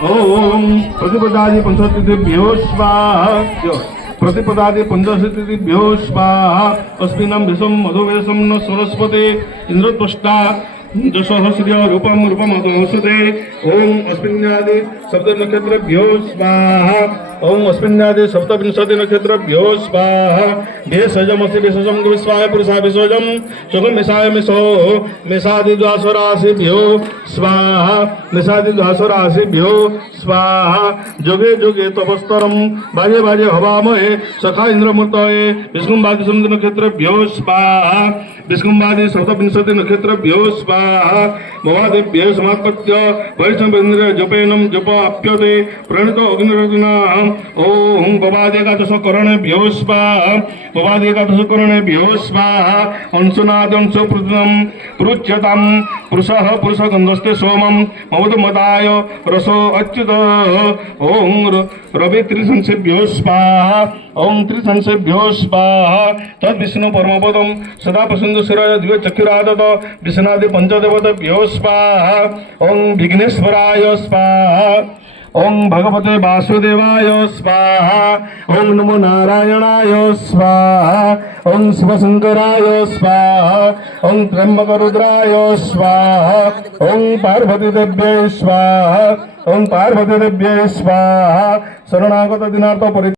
ओम प्रतिपदादि पंचतिथिभ्यो स्वाहा प्रतिपदादि पंचतिथिभ्यो स्वाहा अस्मिन् विषम मधुवेशम न सरस्वती इंद्रत्वष्टा जशः श्रिय रूपम रूपमदोषधे ओम अस्मिन्नादि सप्त नक्षत्रेभ्यो स्वाहा ओम अस्मिन्नादि सप्तविंशति नक्षत्रेभ्यो स्वाहा भेषजमसि भेषजं विश्वाय पुरुषाय विश्वजं सुगम मिषाय मिषो मिषादि द्वासराशिभ्यो स्वाहा मिषादि द्वासराशिभ्यो स्वाहा जोगे जोगे तपस्तरम बाजे बाजे हवामहे सखा इंद्रमूर्तये विष्णुवादि समुद्र नक्षत्रेभ्यो स्वाहा विष्णुवादि सप्तविंशति नक्षत्रेभ्यो स्वाहा भवादेभ्यो समापत्य वैष्णवेन्द्र जपेनम जप आप्यते प्रणीतो अग्निरग्नाम् ओम भवादेकादश करणेभ्यो स्वाहा भवादेकादश करणेभ्यो स्वाहा अंशुनादंश पृथ्वं पृच्छतां पुरुषः पुरुषगन्धस्ते सोमं ममदमदाय रसो अच्युत ओम रवि त्रिशंसेभ्यो स्वाहा ओम त्रिशंसेभ्यो स्वाहा तद्विष्णु परमपदं सदा प्रसन्न शिराय दिव्य चक्षुरादत विष्णादि पंचदेवतेभ्यो स्वाहा ओम विघ्नेश्वराय स्वाहा ओम भगवते वासुदेवाय स्वाहा ओम नमो नारायणाय स्वाहा ओम शिवशंकराय स्वाहा ओम त्र्यंबकरुद्राय स्वाहा ओम पार्वतीदेव्यै स्वाहा ओम पार्वतीदेव्यै स्वाहा शरणागत दिनार्थ